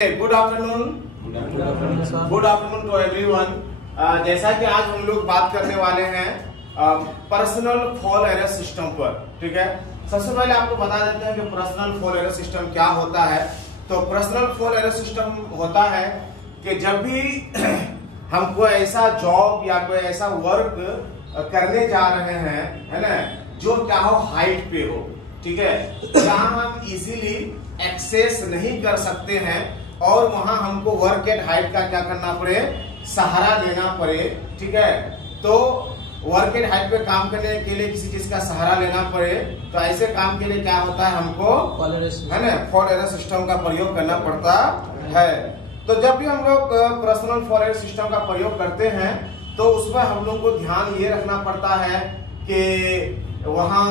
Good afternoon to everyone. जैसा कि आज हम लोग बात करने वाले हैं पर्सनल फॉल एरर सिस्टम पर। ठीक है, सबसे पहले आपको बता देते हैं कि पर्सनल फॉल एरर सिस्टम क्या होता है। तो पर्सनल फॉल एरर सिस्टम होता है कि जब भी हम कोई ऐसा जॉब या कोई ऐसा वर्क करने जा रहे हैं, है ना, जो क्या हो हाइट पे हो, ठीक है, जहां हम इजीली एक्सेस नहीं कर सकते हैं और वहां हमको वर्क एट हाइट का क्या करना पड़े, सहारा लेना पड़े। ठीक है, तो वर्क एट हाइट पे काम करने के लिए किसी चीज का सहारा लेना पड़े, तो ऐसे काम के लिए क्या होता है, हमको है ना फॉल एरर सिस्टम का प्रयोग करना पड़ता है। तो जब भी हम लोग पर्सनल फॉल एरर सिस्टम का प्रयोग करते हैं तो उसमें हम लोग को ध्यान ये रखना पड़ता है कि वहां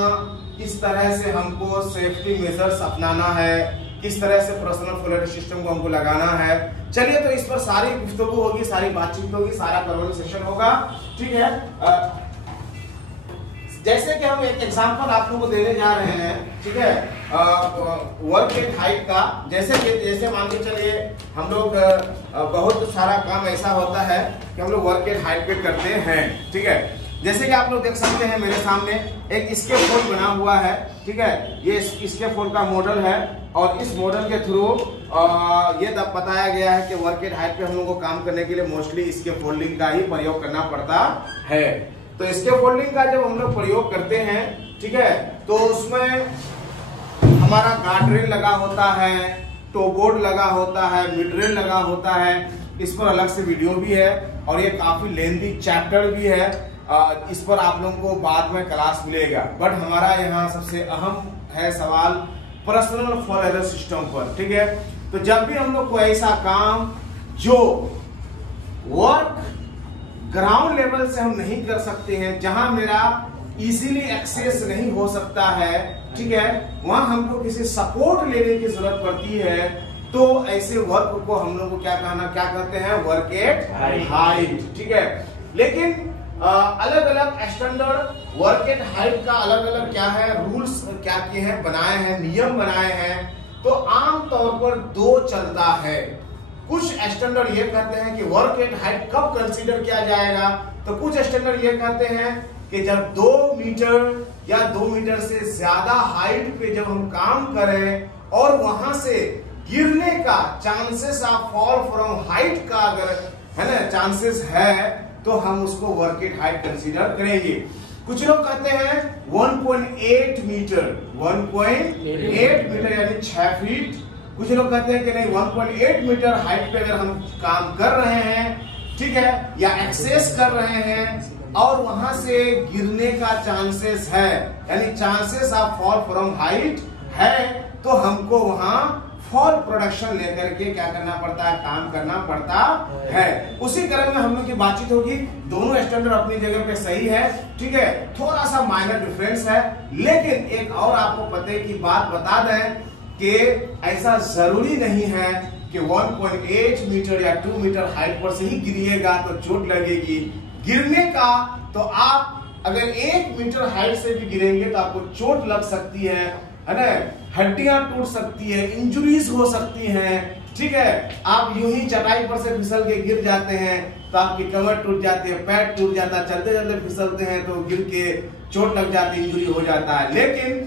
किस तरह से हमको सेफ्टी मेजर्स अपनाना है, किस तरह से पर्सनल फॉल एरर सिस्टम को हमको लगाना है। चलिए, तो इस पर सारी गुफ्तगू होगी, सारी बातचीत होगी, सारा कन्वर्सेशन होगा। ठीक है, जैसे कि हम एक एग्जांपल आप लोगों को देने जा रहे हैं। ठीक है, वर्क एट हाइट का जैसे मान के चलिए हम लोग बहुत सारा काम ऐसा होता है कि हम लोग वर्क एट हाइट पे करते हैं। ठीक है, जैसे कि आप लोग देख सकते हैं मेरे सामने एक स्केफोल्ड बना हुआ है। ठीक है, ये स्केफोल्ड का मॉडल है और इस मॉडल के थ्रू ये बताया गया है कि वर्क एट हाइट पे हम लोग को काम करने के लिए मोस्टली स्केफोल्डिंग का ही प्रयोग करना पड़ता है। तो स्केफोल्डिंग का जब हम लोग प्रयोग करते हैं, ठीक है, तो उसमें हमारा गार्ड रेल लगा होता है, टो बोर्ड लगा होता है, मिड रेल लगा होता है। इस पर अलग से वीडियो भी है और ये काफी लेंथी चैप्टर भी है। इस पर आप लोगों को बाद में क्लास मिलेगा, बट हमारा यहाँ सबसे अहम है सवाल पर्सनल फॉल एरर सिस्टम पर। ठीक है, तो जब भी हम लोग को ऐसा काम जो वर्क ग्राउंड लेवल से हम नहीं कर सकते हैं, जहां मेरा इजीली एक्सेस नहीं हो सकता है, ठीक है, वहां हमको किसी सपोर्ट लेने की जरूरत पड़ती है, तो ऐसे वर्क को हम लोग को क्या कहते हैं, वर्क एट हाइट। ठीक है, लेकिन अलग अलग स्टैंडर्ड वर्क एट हाइट का अलग अलग क्या है, रूल्स क्या किए हैं, बनाए हैं, नियम बनाए हैं। तो आमतौर पर दो चलता है। कुछ स्टैंडर्ड ये कहते हैं कि वर्क एट हाइट कब कंसीडर किया जाएगा, तो कुछ स्टैंडर्ड ये कहते हैं कि जब 2 मीटर या 2 मीटर से ज्यादा हाइट पे जब हम काम करें और वहां से गिरने का chances of fall from height का अगर है ना चांसेस है, तो हम उसको वर्क एट हाइट कंसीडर करेंगे। कुछ लोग कहते हैं 1.8 मीटर, 1.8 मीटर यानी 6 फीट। कुछ लोग कहते हैं कि नहीं, 1.8 मीटर हाइट पे अगर हम काम कर रहे हैं, ठीक है, या एक्सेस कर रहे हैं और वहां से गिरने का चांसेस है, यानी chances of fall from height है, तो हमको वहां फॉल प्रोडक्शन लेकर के क्या करना पड़ता है, काम करना पड़ता है। उसी क्रम में हम लोग की बातचीत होगी। दोनों स्टैंडर्ड अपनी जगह पे सही है, ठीक है, थोड़ा सा माइनर डिफरेंस है, लेकिन एक और आपको पते की बात बता दें कि ऐसा जरूरी नहीं है कि 1.8 मीटर या 2 मीटर हाइट पर से ही गिरिएगा तो चोट लगेगी। गिरने का तो आप अगर 1 मीटर हाइट से भी गिरेंगे तो आपको चोट लग सकती है ना, हड्डियां टूट सकती है, इंजुरीज हो सकती हैं। ठीक है, आप यूं ही चटाई पर से फिसल के गिर जाते हैं तो आपकी कमर टूट जाती है, पैर टूट जाता है, चलते चलते फिसलते हैं तो गिर के चोट लग जाती है, इंजुरी हो जाता है। लेकिन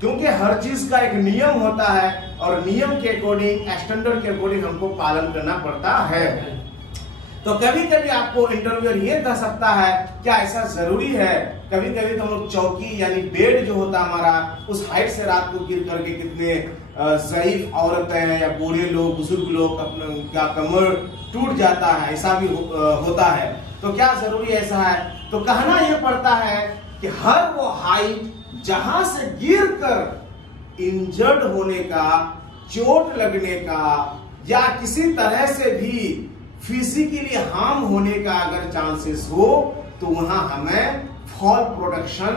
क्योंकि हर चीज का एक नियम होता है और नियम के अकॉर्डिंग, स्टैंडर्ड के अकॉर्डिंग हमको पालन करना पड़ता है। तो कभी कभी आपको इंटरव्यूअर ये कह सकता है क्या ऐसा जरूरी है, कभी कभी तो हम लोग चौकी यानी बेड जो होता हमारा, उस हाइट से रात को गिर करके कितने ज़ईफ औरतें या बूढ़े लोग, बुजुर्ग लोग का कमर टूट जाता है, ऐसा भी होता है। तो क्या जरूरी ऐसा है, तो कहना यह पड़ता है कि हर वो हाइट जहां से गिर कर इंजर्ड होने का, चोट लगने का या किसी तरह से भी फिजिकली हार्म होने का अगर चांसेस हो, तो वहां हमें फॉल प्रोडक्शन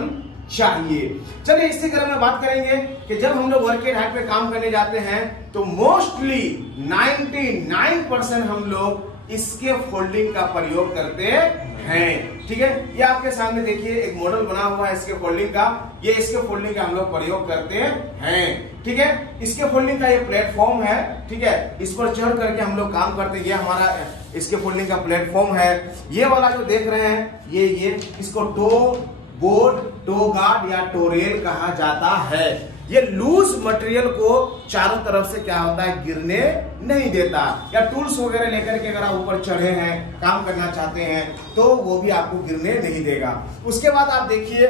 चाहिए। चलिए इसी क्रम में बात करेंगे कि जब हम लोग वर्किंग हाइट पे काम करने जाते हैं तो मोस्टली 99% हम लोग इसके फोल्डिंग का प्रयोग करते हैं। ठीक है, ये आपके सामने देखिए एक मॉडल बना हुआ है इसके फोल्डिंग का, ये इसके फोल्डिंग का हम लोग प्रयोग करते हैं। ठीक है, इसके फोल्डिंग का ये प्लेटफॉर्म है। ठीक है, इस पर चढ़ करके हम लोग काम करते हैं। ये हमारा इसके फोल्डिंग का प्लेटफॉर्म है। ये वाला जो देख रहे हैं ये इसको टो बोर्ड, टो गार्ड या टोरेल कहा जाता है। ये लूज मटेरियल को चारों तरफ से क्या होता है, गिरने नहीं देता। या टूल्स वगैरह लेकर के अगर आप ऊपर चढ़े हैं, काम करना चाहते हैं, तो वो भी आपको गिरने नहीं देगा। उसके बाद आप देखिए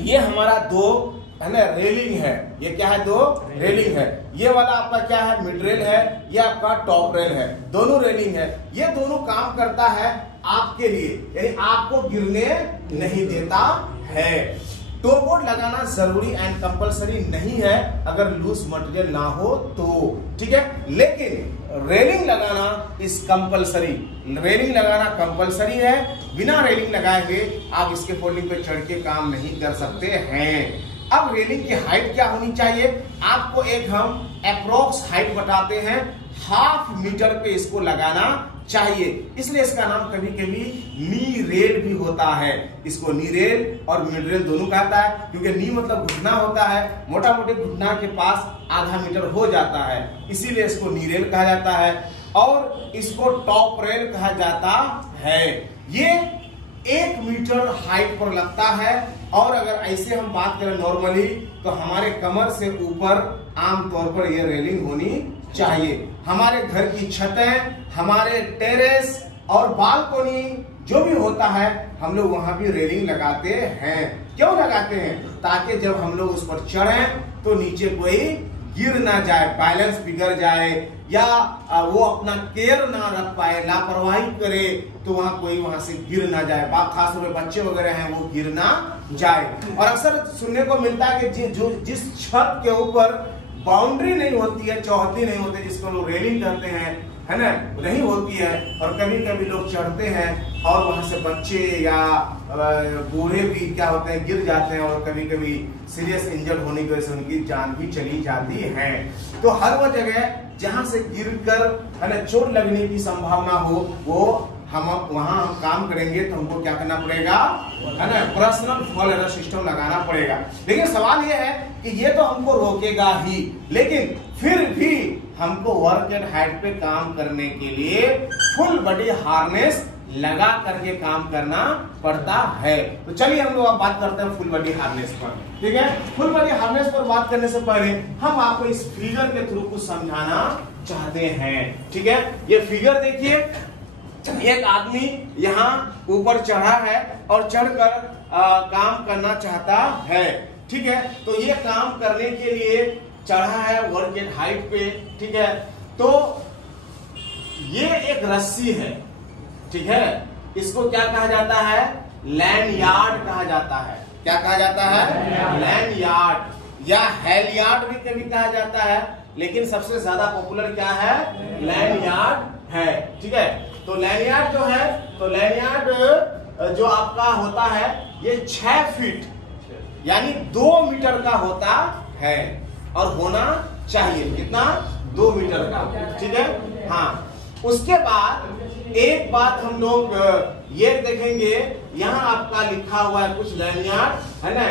ये हमारा दो है ना रेलिंग है। ये क्या है, दो रेलिंग है। ये वाला आपका क्या है, मिड रेल है, ये आपका टॉप रेल है। दोनों रेलिंग है। ये दोनों काम करता है आपके लिए, यानी आपको गिरने नहीं देता है। टो बोर्ड लगाना जरूरी एंड कंपलसरी नहीं है अगर लूज मटेरियल ना हो तो। ठीक है, लेकिन रेलिंग लगाना इस कंपलसरी, रेलिंग लगाना कंपलसरी है। बिना रेलिंग लगाए हुए आप इसके फोल्डिंग पे चढ़ के काम नहीं कर सकते हैं। अब रेलिंग की हाइट क्या होनी चाहिए, आपको एक हम अप्रोक्स हाइट बताते हैं। 1/2 मीटर पे इसको लगाना चाहिए, इसलिए इसका नाम कभी कभी नी रेल भी होता है। इसको नी रेल और मिड रेल दोनों कहता है, क्योंकि नी मतलब घुटना होता है, मोटा मोटी घुटना के पास आधा मीटर हो जाता है, इसीलिए इसको नी रेल कहा जाता है। और इसको टॉप रेल कहा जाता है। ये 1 मीटर हाइट पर लगता है। और अगर ऐसे हम बात करें नॉर्मली तो हमारे कमर से ऊपर आमतौर पर यह रेलिंग होनी चाहिए। हमारे घर की छतें, हमारे टेरेस और बालकोनी जो भी होता है हम लोग वहां भी रेलिंग लगाते हैं। क्यों लगाते हैं, ताकि जब हम लोग उस पर चढ़ें तो नीचे कोई गिर ना जाए, बैलेंस बिगड़ जाए, या वो अपना केयर ना रख पाए, लापरवाही करे तो वहां कोई वहां से गिर ना जाए। खास तौर पर बच्चे वगैरह हैं वो गिर ना जाए। और अक्सर सुनने को मिलता है कि जिस छत के ऊपर बाउंड्री नहीं होती है, चौहद्दी नहीं होती, जिसको लोग रेलिंग कहते हैं, है ना, नहीं होती है, और कभी कभी लोग चढ़ते हैं और वहां से बच्चे या बूढ़े भी क्या होते हैं, गिर जाते हैं, और कभी कभी सीरियस इंजर्ड होने की वजह से उनकी जान भी चली जाती है। तो हर वो जगह जहां से गिरकर है ना चोट लगने की संभावना हो, वो हम वहां काम करेंगे तो हमको क्या करना पड़ेगा, है ना, पर्सनल फॉल एरर सिस्टम लगाना पड़ेगा। लेकिन सवाल यह है कि ये तो हमको रोकेगा ही, लेकिन फिर भी हमको वर्क एट हाइट पे काम करने के लिए फुल बॉडी हार्नेस लगा करके काम करना पड़ता है। तो चलिए हम लोग अब बात करते हैं फुल बॉडी हार्नेस पर। ठीक है, फुल बॉडी हार्नेस पर बात करने से पहले हम आपको इस फिगर के थ्रू कुछ समझाना चाहते हैं। ठीक है, ये फिगर देखिए, एक आदमी यहाँ ऊपर चढ़ा है और चढ़कर काम करना चाहता है। ठीक है, तो ये काम करने के लिए चढ़ा है वर्क एट हाइट पे। ठीक है, तो ये एक रस्सी है। ठीक है, इसको क्या कहा जाता है, लैंडयार्ड कहा जाता है। क्या कहा जाता है, लैंडयार्ड या हेलियार्ड भी कभी कहा जाता है, लेकिन सबसे ज्यादा पॉपुलर क्या है, लैंडयार्ड है। ठीक है, तो लैंडयार्ड जो है, तो लैंडयार्ड जो आपका होता है ये 6 फीट यानी 2 मीटर का होता है, और होना चाहिए कितना, 2 मीटर का। ठीक है, हाँ। उसके बाद एक बात हम लोग ये देखेंगे, यहाँ आपका लिखा हुआ है कुछ लैंडयार्ड, है ना,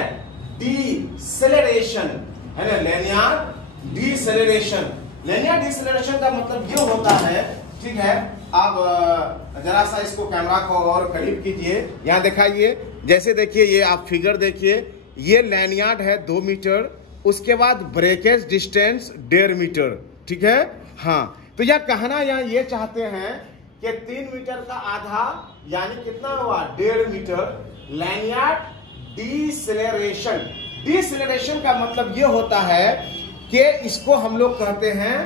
डिसेलेरेशन, है ना, लैंडयार्ड डिसेलेरेशन। लैंडयार्ड डिसेलेरेशन का मतलब ये होता है, ठीक है, आप जरा सा इसको कैमरा को और करीब कीजिए, यहाँ दिखाइए, जैसे देखिए ये आप फिगर देखिए, ये लैंडयार्ड है 2 मीटर, उसके बाद ब्रेकेज डिस्टेंस 1.5 मीटर। ठीक है, हाँ, तो यह कहना यहाँ ये चाहते हैं कि 3 मीटर का आधा यानी कितना हुआ, 1.5 मीटर लैंडयार्ड डिसेलेरेशन। डिसेलेरेशन का मतलब ये होता है कि इसको हम लोग कहते हैं,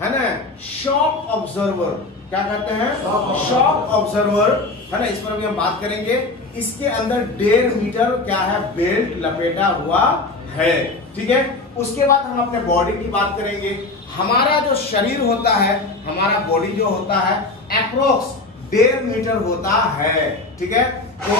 है ना, शॉक ऑब्जर्वर। क्या कहते हैं, शॉक ऑब्जर्वर, है ना, इस पर भी हम बात करेंगे। इसके अंदर 1.5 मीटर क्या है, बेल्ट लपेटा हुआ है। ठीक है, उसके बाद हम अपने बॉडी की बात करेंगे। हमारा जो शरीर होता है, हमारा बॉडी जो होता है अप्रोक्स 1.5 मीटर होता है। ठीक है, तो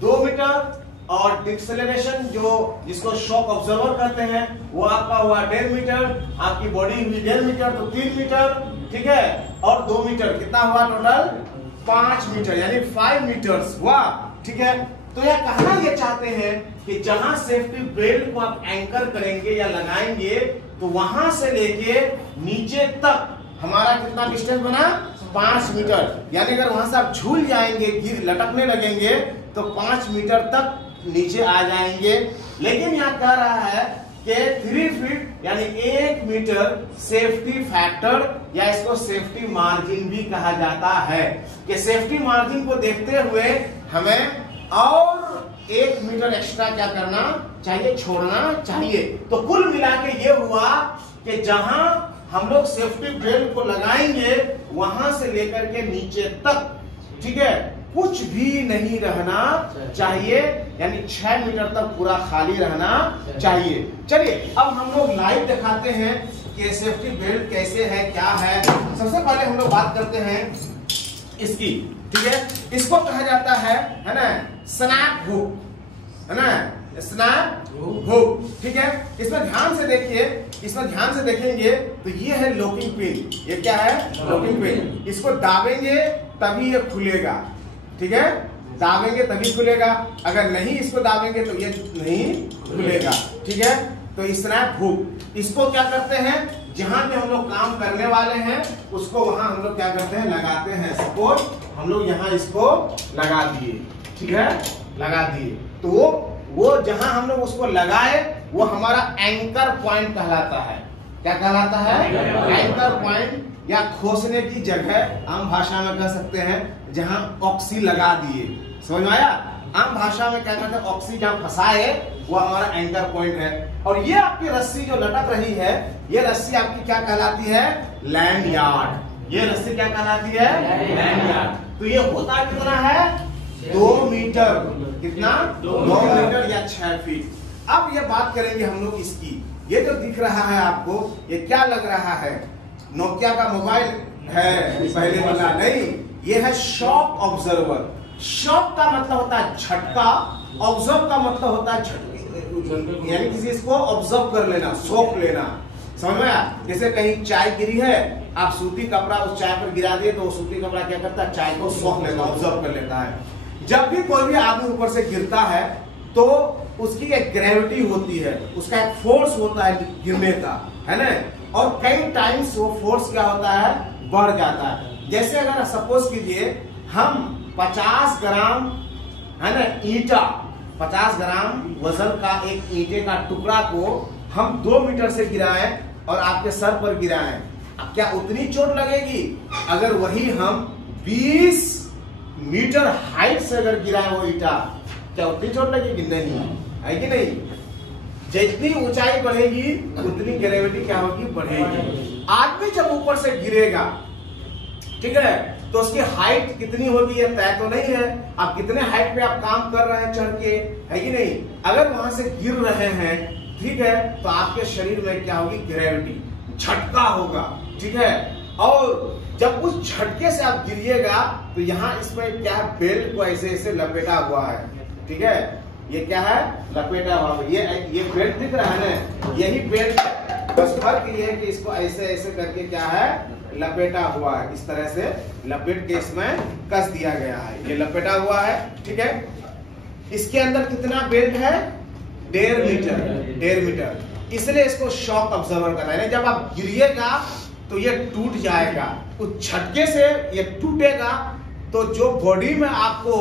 2 मीटर और डिक्सेलरेशन जो जिसको शॉक ऑब्जर्वर कहते हैं वो आपका हुआ 1.5 मीटर, आपकी बॉडी हुई 1.5 मीटर तो 3 मीटर, ठीक है, और 2 मीटर कितना हुआ टोटल 5 मीटर यानी 5 मीटर्स हुआ, ठीक है। तो यह कहना ये चाहते हैं कि जहां सेफ्टी बेल्ट को आप एंकर करेंगे या लगाएंगे तो वहां से लेके नीचे तक हमारा कितना डिस्टेंस बना 5 मीटर, यानी अगर वहां से आप झूल जाएंगे गिर लटकने लगेंगे तो 5 मीटर तक नीचे आ जाएंगे। लेकिन यहाँ कह रहा है कि 3 फीट यानी 1 मीटर सेफ्टी फैक्टर या इसको सेफ्टी मार्जिन भी कहा जाता है कि सेफ्टी मार्जिन को देखते हुए हमें और 1 मीटर एक्स्ट्रा क्या करना चाहिए, छोड़ना चाहिए। तो कुल मिला के ये हुआ कि जहां हम लोग सेफ्टी बेल्ट को लगाएंगे वहां से लेकर के नीचे तक, ठीक है, कुछ भी नहीं रहना चाहिए, यानी 6 मीटर तक पूरा खाली रहना चाहिए। चलिए अब हम लोग लाइव दिखाते हैं कि सेफ्टी बेल्ट कैसे है, क्या है। सबसे पहले हम लोग बात करते हैं इसकी, ठीक है। इसको कहा जाता है ना स्नैप हुक, है ना, स्नैप हुक, ठीक है। इसमें ध्यान से देखिए, इसमें ध्यान से देखेंगे तो ये है लॉकिंग पिन, ये क्या है लॉकिंग पिन। इसको दाबेंगे तभी ये खुलेगा, ठीक है, दाबेंगे तभी खुलेगा, अगर नहीं इसको दाबेंगे तो ये नहीं खुलेगा, ठीक है। तो स्नैप हुक इसको क्या करते हैं, जहां पे हम लोग काम करने वाले हैं उसको वहां हम लोग क्या करते हैं लगाते हैं। सपोज हम लोग यहाँ इसको लगा दिए, ठीक है, लगा दिए, तो वो जहां हम लोग उसको लगाए वो हमारा एंकर पॉइंट कहलाता है। क्या कहलाता है, एंकर पॉइंट या खोसने की जगह, आम भाषा में कह सकते हैं जहां ऑक्सी लगा दिए, समझ में आया। आम भाषा में क्या कहते हैं, ऑक्सी जहां फंसाए वो हमारा एंकर पॉइंट है। और ये आपकी रस्सी जो लटक रही है, ये रस्सी आपकी क्या कहलाती है, लैंड यार्ड। ये रस्सी क्या कहलाती है, लैंड यार्ड। तो ये होता कितना है, 2 मीटर, कितना 2 मीटर या 6 फीट। अब ये बात करेंगे हम लोग इसकी, ये जो दिख रहा है आपको ये क्या लग रहा है, नोकिया का मोबाइल है पहले वाला, नहीं, ये है शॉक ऑब्जर्वर। शॉक का मतलब होता है झटका, ऑब्जर्व का मतलब होता है झटके, यानी किसी इसको ऑब्जर्व कर लेना, सोख लेना, समझ में आया। जैसे कहीं चाय गिरी है, आप सूती कपड़ा उस चाय पर गिरा दिए तो वो सूती कपड़ा क्या करता है, चाय को सोख लेता, ऑब्जर्व कर लेता है। जब भी कोई भी आदमी ऊपर से गिरता है तो उसकी एक ग्रेविटी होती है, उसका एक फोर्स होता है गिरने का, है ना, और कई टाइम्स वो फोर्स क्या होता है, बढ़ जाता है। जैसे अगर सपोज कीजिए हम 50 ग्राम, है ना, ईंटा, 50 ग्राम वजन का एक ईंटे का टुकड़ा को हम 2 मीटर से गिराएं और आपके सर पर गिराएं, अब क्या उतनी चोट लगेगी? अगर वही हम 20 मीटर हाइट से अगर गिराए वो ईंटा, क्या उतनी चोट लगेगी? नहीं, है कि नहीं? जितनी ऊंचाई बढ़ेगी उतनी ग्रेविटी क्या होगी, बढ़ेगी। आदमी जब ऊपर से गिरेगा, ठीक है, तो उसकी हाइट कितनी होगी ये तय तो नहीं है। आप कितने हाइट पे आप काम कर रहे हैं चढ़ के, है कि नहीं? अगर वहां से गिर रहे हैं, ठीक है, तो आपके शरीर में क्या होगी, ग्रेविटी, झटका होगा, ठीक है। और जब उस झटके से आप गिरिएगा तो यहाँ इसमें क्या है, बेल्ट को ऐसे ऐसे लपेटा हुआ है, ठीक है, ये क्या है, लपेटा हुआ। ये बेल्ट दिख रहा है ना, यही बेल्ट, बस फर्क ये है कि इसको ऐसे ऐसे करके क्या है, लपेटा हुआ है, इस तरह से लपेट के इसमें कस दिया गया है, ये लपेटा हुआ है, ठीक है। इसके अंदर कितना बेल्ट है, 1.5 मीटर, इसलिए इसको शॉक ऑब्जर्वर करना है। जब आप गिरिएगा तो ये टूट जाएगा, उस झटके से ये टूटेगा, तो जो बॉडी में आपको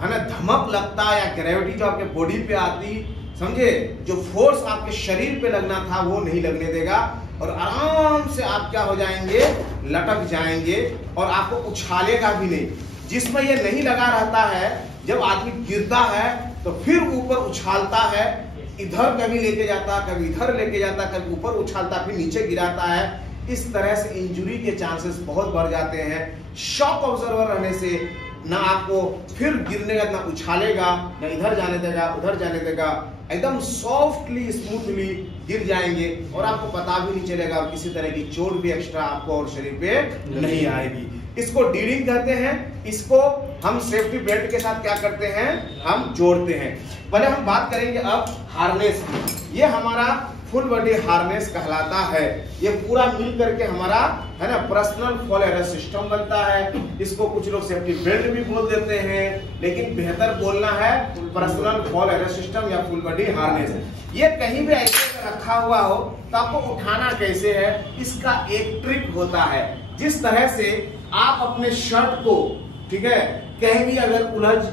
है ना धमक लगता है या ग्रेविटी जो आपके बॉडी पे आती, समझे, जो फोर्स आपके शरीर पे लगना था वो नहीं लगने देगा, और आराम से आप क्या हो जाएंगे, लटक जाएंगे, और आपको उछालेगा भी नहीं। जिसमें ये नहीं लगा रहता है, जब आदमी गिरता है तो फिर ऊपर उछालता है, इधर कभी लेके जाता, कभी इधर लेके जाता, कभी ऊपर उछालता, फिर नीचे गिराता है। इस तरह से इंजुरी के चांसेस बहुत बढ़ जाते हैं। शॉक ऑब्जर्वर रहने से ना आपको फिर गिरने का, ना उछालेगा, ना इधर जाने देगा, उधर जाने देगा, एकदम सॉफ्टली स्मूथली गिर जाएंगे और आपको पता भी नहीं चलेगा और किसी तरह की चोट भी एक्स्ट्रा आपको और शरीर पे नहीं आएगी। इसको डीरिंग कहते हैं। इसको हम सेफ्टी बेल्ट के साथ क्या करते हैं, हम जोड़ते हैं। पहले हम बात करेंगे अब हार्नेस की। ये हमारा फुल बॉडी हार्नेस कहलाता है। ये पूरा मिल करके हमारा है ना पर्सनल फॉल अरेस्ट सिस्टम बनता है। इसको कुछ लोग सेफ्टी बेल्ट भी बोल देते हैं, लेकिन बेहतर बोलना है पर्सनल फॉल अरेस्ट सिस्टम या फुल बॉडी हार्नेस। ये कहीं भी ऐसे रखा हुआ हो तो आपको उठाना कैसे है, इसका एक ट्रिक होता है। जिस तरह से आप अपने शर्ट को, ठीक है, कहीं भी अगर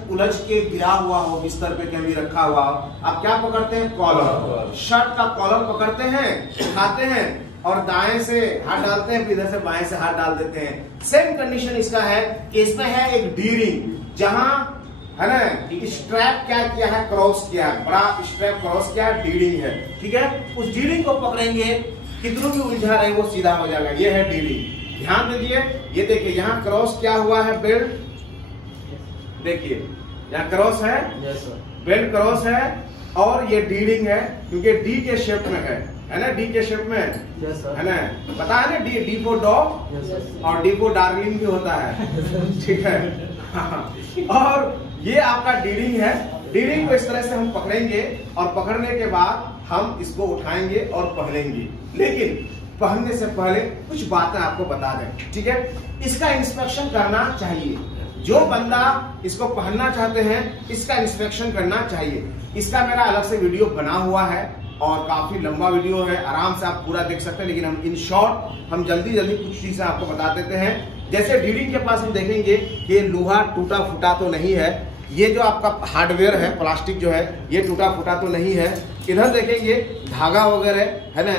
उलझ के गिरा हुआ हो, बिस्तर पे कहीं भी रखा हुआ हो, आप क्या पकड़ते हैं, कॉलर, शर्ट का कॉलर पकड़ते हैं, उठाते हैं और दाएं से हाथ डालते हैं, इधर से बाएं से हाथ डाल देते हैं। सेम कंडीशन इसका है कि इसमें है एक डीरिंग, जहां है ना स्ट्रैप क्या किया है, क्रॉस किया है, बड़ा स्ट्रैप क्रॉस किया है, डीरिंग है। ठीक है, उस डीरिंग को पकड़ेंगे, कितनों भी उलझा रहे वो सीधा हो जाएगा। ये है डीरिंग। ध्यान दीजिए, ये देखिए यहाँ क्रॉस क्या हुआ है, बेल्ट देखिए यहाँ क्रॉस है, बेल्ट क्रॉस है और ये डीरिंग है क्योंकि डी के शेप में है ना, डी के शेप में है ना, पता है ना, डी फॉर डॉग और डी फॉर डार्लिंग भी होता है। ठीक है, और ये आपका डीरिंग है। डीरिंग को इस तरह से हम पकड़ेंगे और पकड़ने के बाद हम इसको उठाएंगे और पहनेंगे। लेकिन पहनने से पहले कुछ बातें आपको बता दें, ठीक है। इसका इंस्पेक्शन करना चाहिए। जो बंदा इसको पहनना चाहते हैं, इसका इंस्पेक्शन करना चाहिए। इसका मेरा अलग से वीडियो बना हुआ है और काफी लंबा वीडियो है, आराम से आप पूरा देख सकते हैं। लेकिन हम इन शॉर्ट हम जल्दी कुछ चीजें आपको बता देते हैं। जैसे डीरिंग के पास हम देखेंगे कि लोहा टूटा फूटा तो नहीं है, ये जो आपका हार्डवेयर है, प्लास्टिक जो है, ये टूटा फूटा तो नहीं है। इधर देखेंगे धागा वगैरह है ना,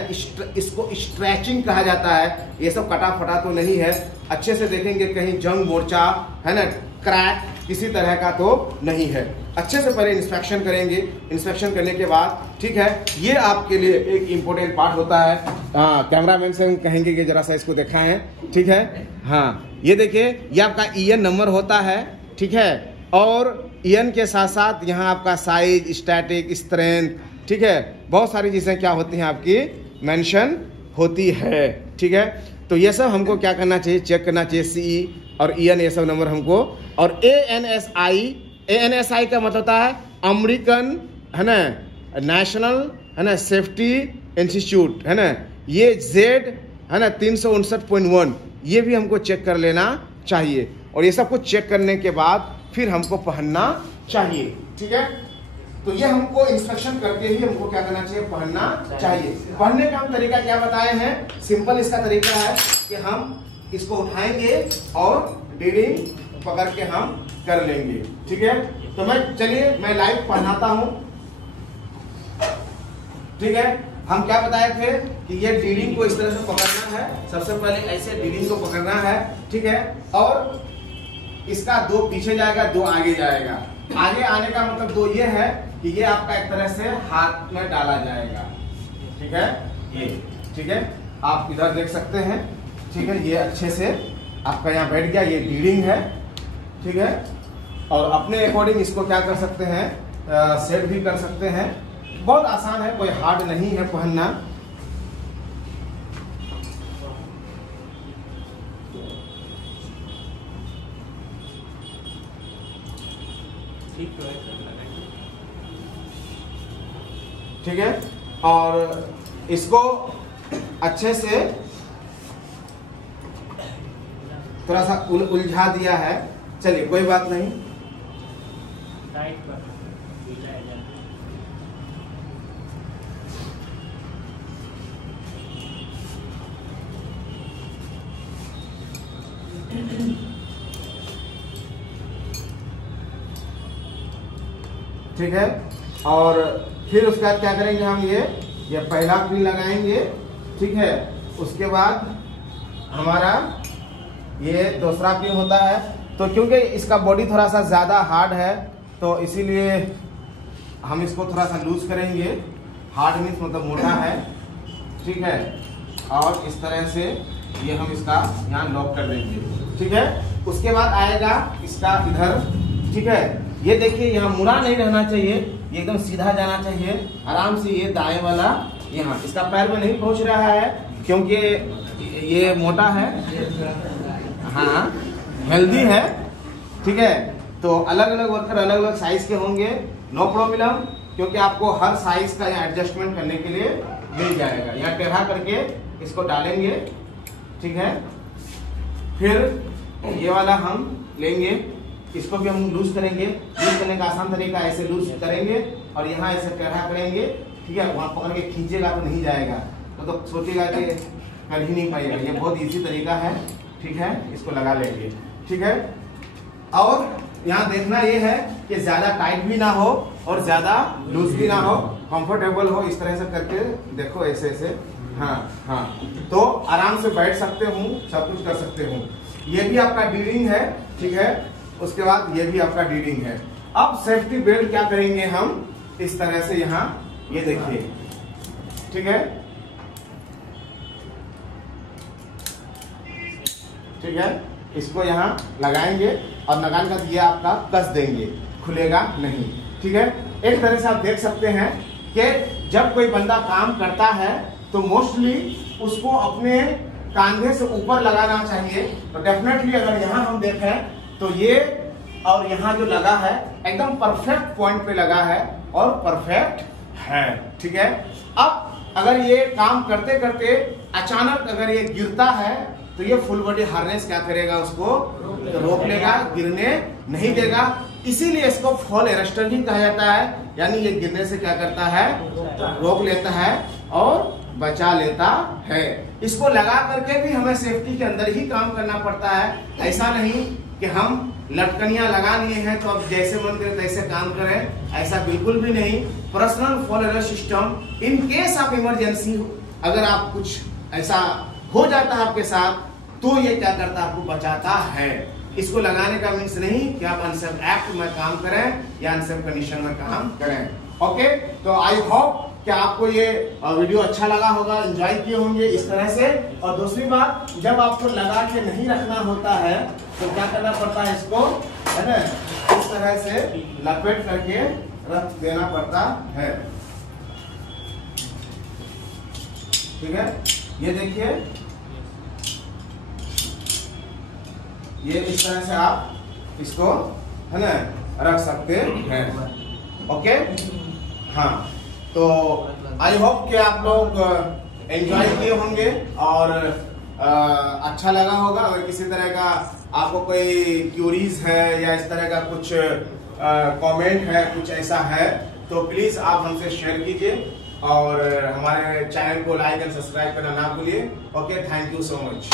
इसको स्ट्रेचिंग कहा जाता है, ये सब कटा फटा तो नहीं है। अच्छे से देखेंगे कहीं जंग मोर्चा है ना, क्रैक किसी तरह का तो नहीं है। अच्छे से पहले इंस्पेक्शन करेंगे। इंस्पेक्शन करने के बाद, ठीक है, ये आपके लिए एक इम्पोर्टेंट पार्ट होता है। कैमरामैन से हम कहेंगे कि जरा सा इसको दिखाएं, ठीक है। हाँ, ये देखिए, ये आपका ईएन नंबर होता है, ठीक है, और ईएन के साथ साथ यहाँ आपका साइज, स्टैटिक, स्ट्रेंथ, ठीक है, बहुत सारी चीजें क्या होती हैं आपकी मेंशन होती है। ठीक है, तो ये सब हमको क्या करना चाहिए, चेक करना चाहिए। सीई और ईएन ये सब नंबर हमको, और एएनएसआई का मतलब होता है अमेरिकन है ना नेशनल है ना सेफ्टी इंस्टीट्यूट है ना, ये जेड है ना 359.1, ये भी हमको चेक कर लेना चाहिए। और ये सब कुछ चेक करने के बाद फिर हमको पहनना चाहिए। ठीक है, तो ये हमको इंस्पेक्शन करके ही हमको क्या करना चाहिए, पहनना चाहिए। पहनने का हम तरीका क्या बताए हैं, सिंपल इसका तरीका है कि हम इसको उठाएंगे और डीरिंग पकड़ के हम कर लेंगे। ठीक है, तो चलिए मैं लाइव पहनाता हूं। ठीक है, हम क्या बताए थे कि ये डीरिंग को इस तरह से पकड़ना है। सबसे पहले ऐसे डीरिंग को पकड़ना है, ठीक है, और इसका 2 पीछे जाएगा, 2 आगे जाएगा। आगे आने का मतलब 2 ये है कि ये आपका एक तरह से हाथ में डाला जाएगा। ठीक है, ये ठीक है, आप इधर देख सकते हैं। ठीक है, ये अच्छे से आपका यहाँ बैठ गया, ये डीरिंग है। ठीक है, और अपने अकॉर्डिंग इसको क्या कर सकते हैं, सेट भी कर सकते हैं। बहुत आसान है, कोई हार्ड नहीं है पहनना। ठीक है, और इसको अच्छे से थोड़ा सा उलझा दिया है। चलिए कोई बात नहीं, ठीक है। और फिर उसके बाद क्या करेंगे हम, ये पहला पिन लगाएंगे। ठीक है, उसके बाद हमारा ये दूसरा पिन होता है। तो क्योंकि इसका बॉडी थोड़ा सा ज़्यादा हार्ड है तो इसीलिए हम इसको थोड़ा सा लूज करेंगे। हार्ड मीन्स मतलब मोटा है। ठीक है, और इस तरह से ये हम इसका यहाँ लॉक कर देंगे। ठीक है, उसके बाद आएगा इसका इधर, ठीक है, ये देखिए यहाँ मुड़ा नहीं रहना चाहिए, ये एकदम सीधा जाना चाहिए आराम से। ये दाएं वाला यहाँ इसका पैर में नहीं पहुंच रहा है क्योंकि ये मोटा है, हाँ हेल्दी है, ठीक है। तो अलग अलग वर्कर अलग अलग साइज के होंगे, नो प्रॉब्लम, क्योंकि आपको हर साइज का यहाँ एडजस्टमेंट करने के लिए मिल जाएगा। यहाँ टेढ़ा करके इसको डालेंगे, ठीक है। फिर ये वाला हम लेंगे, इसको भी हम लूज करेंगे। लूज करने का आसान तरीका ऐसे लूज करेंगे और यहाँ ऐसे टेढ़ा करेंगे, ठीक है। वहाँ पकड़ के खींचेगा तो नहीं जाएगा, तो सोचेगा कि कर ही नहीं पाएगा। ये बहुत इजी तरीका है, ठीक है। इसको लगा लेंगे, ठीक है। और यहाँ देखना ये है कि ज्यादा टाइट भी ना हो और ज्यादा लूज भी ना हो, कंफर्टेबल हो। इस तरह से करके देखो, ऐसे ऐसे, हाँ हाँ, तो आराम से बैठ सकते हूँ, सब कुछ कर सकते हूँ। ये भी आपका डी-रिंग है, ठीक है। उसके बाद ये भी आपका डी-रिंग है। अब सेफ्टी बेल्ट क्या करेंगे हम, इस तरह से यहाँ ये देखिए, ठीक है, ठीक है। इसको यहाँ लगाएंगे और लगाने का ये आपका कस देंगे, खुलेगा नहीं, ठीक है। एक तरह से आप देख सकते हैं कि जब कोई बंदा काम करता है तो मोस्टली उसको अपने कंधे से ऊपर लगाना चाहिए। तो डेफिनेटली अगर यहाँ हम देखें तो ये और यहाँ जो लगा है एकदम परफेक्ट पॉइंट पे लगा है और परफेक्ट है, ठीक है। अब अगर ये काम करते करते अचानक अगर ये गिरता है तो ये फुल बॉडी हार्नेस क्या करेगा, उसको रोक लेगा, गिरने नहीं देगा। इसीलिए इसको फॉल अरेस्टर भी कहा जाता है, यानी ये गिरने से क्या करता है, रोक लेता है और बचा लेता है। इसको लगा करके भी हमें सेफ्टी के अंदर ही काम करना पड़ता है। ऐसा नहीं कि हम लटकनियां लगा लिए हैं तो अब जैसे मन करे तैसे काम करें, ऐसा बिल्कुल भी नहीं। Personal fall arrest system, in case of emergency, अगर आप कुछ ऐसा हो जाता है आपके साथ, तो ये क्या करता है, आपको बचाता है। इसको लगाने का मीन्स नहीं कि आप अनसेफ एक्ट में काम करें या अनसेफ कंडीशन में काम करें। ओके, तो आई होप कि आपको ये वीडियो अच्छा लगा होगा, एंजॉय किए होंगे इस तरह से। और दूसरी बात, जब आपको लगा के नहीं रखना होता है तो क्या करना पड़ता है, इसको है ना इस तरह से लपेट करके रख देना पड़ता है, ठीक है। ये देखिए, ये इस तरह से आप इसको है ना रख सकते हैं, ओके। हाँ, तो आई होप कि आप लोग एंजॉय किए होंगे और अच्छा लगा होगा। अगर किसी तरह का आपको कोई क्यूरीज है या इस तरह का कुछ कमेंट है, कुछ ऐसा है, तो प्लीज आप हमसे शेयर कीजिए और हमारे चैनल को लाइक एंड सब्सक्राइब करना ना भूलिए। Okay, thank you so much.